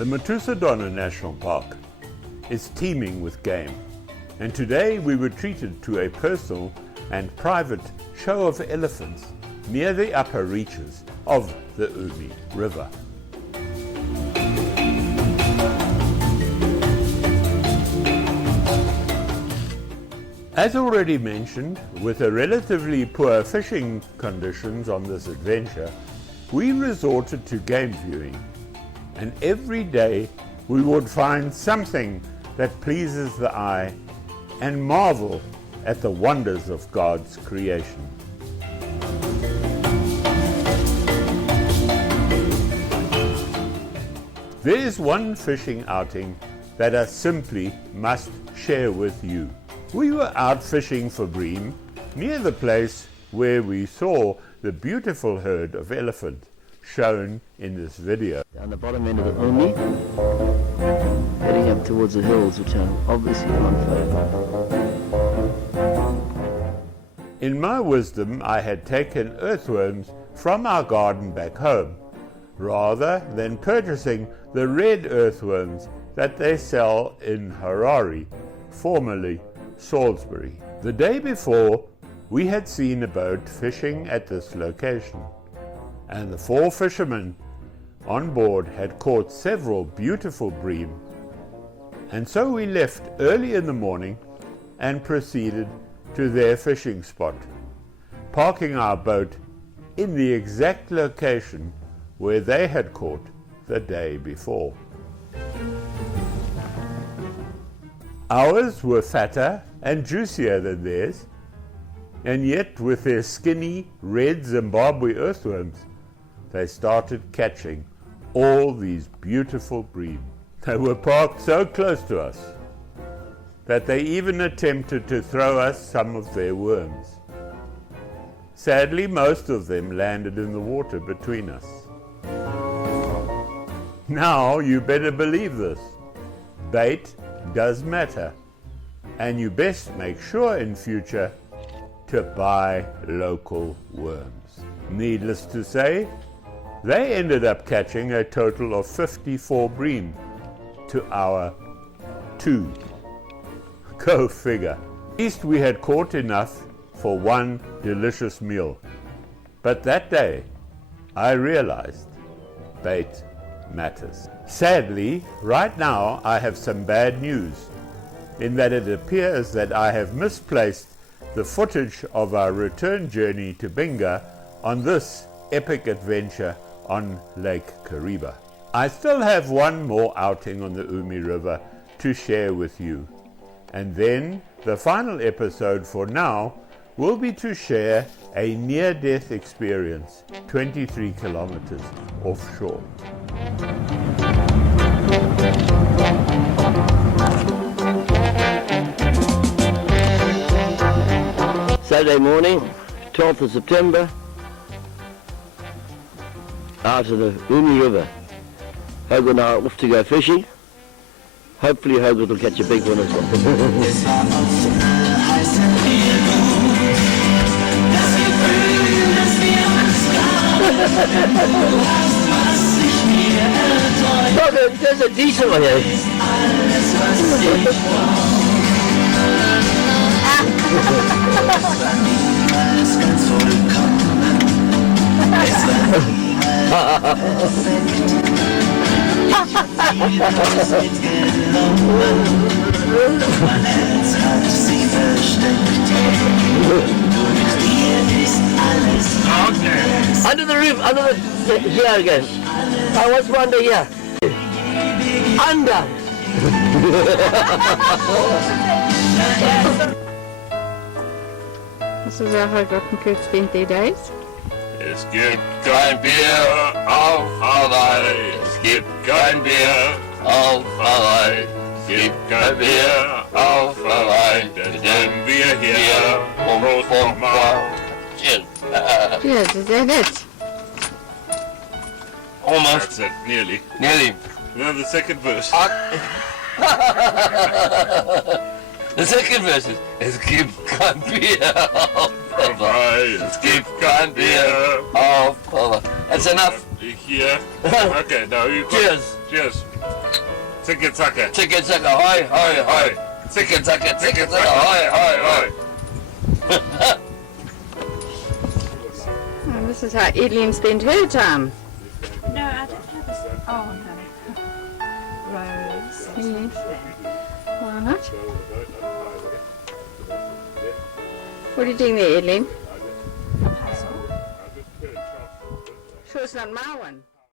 The Metusadona National Park is teeming with game, and today we were treated to a personal and private show of elephants near the upper reaches of the Umi River. As already mentioned, with the relatively poor fishing conditions on this adventure, we resorted to game viewing, and every day we would find something that pleases the eye and marvel at the wonders of God's creation. There is one fishing outing that I simply must share with you. We were out fishing for bream near the place where we saw the beautiful herd of elephant shown in this video. Down the bottom end of the Umi, heading up towards the hills, which are obviously on fire. In my wisdom, I had taken earthworms from our garden back home, rather than purchasing the red earthworms that they sell in Harare, formerly Salisbury. The day before, we had seen a boat fishing at this location, and the 4 fishermen on board had caught several beautiful bream, and so we left early in the morning and proceeded to their fishing spot, parking our boat in the exact location where they had caught the day before. Ours were fatter and juicier than theirs, and yet with their skinny red Zimbabwe earthworms, they started catching all these beautiful bream. They were parked so close to us that they even attempted to throw us some of their worms. Sadly, most of them landed in the water between us. Now, you better believe this. Bait does matter, and you best make sure in future to buy local worms. Needless to say, they ended up catching a total of 54 bream to our 2. Go figure. At least we had caught enough for one delicious meal. But that day, I realized bait matters. Sadly, right now I have some bad news, in that it appears that I have misplaced the footage of our return journey to Binga on this epic adventure on Lake Kariba. I still have one more outing on the Umi River to share with you, and then the final episode for now will be to share a near-death experience 23 kilometers offshore. Saturday morning, 12th of September, out of the Umi River. Hogan and I are off to go fishing. Hopefully Hogan will catch a big one as well. No, there's a decent one here. Under the roof, here again. I was wondering here. Under. This is how Hogan spent their days. Es gibt kein Bier auf Hawaii. Es gibt kein Bier auf Hawaii. Es gibt kein Bier auf Hawaii. Denn wir hier Prost nochmal. Cheers. Cheers, is that it? Almost. That's it, nearly. Nearly. No, the second verse. The second verse is, es gibt kein Bier auf Hawaii. Es gibt kein Bier auf Hawaii. That's enough. Here. Okay, now you. Cheers. Cheers. Ticket tucker. Ticket sucker, hoi, hoi, hoi. Ticket sucker, hoi, hoi, hoi. And this is how Eileen spent her time. No, I don't have a... Oh, no. Rose. Yes. Why not? What are you doing there, Eileen? Puzzle. Sure it's not my one.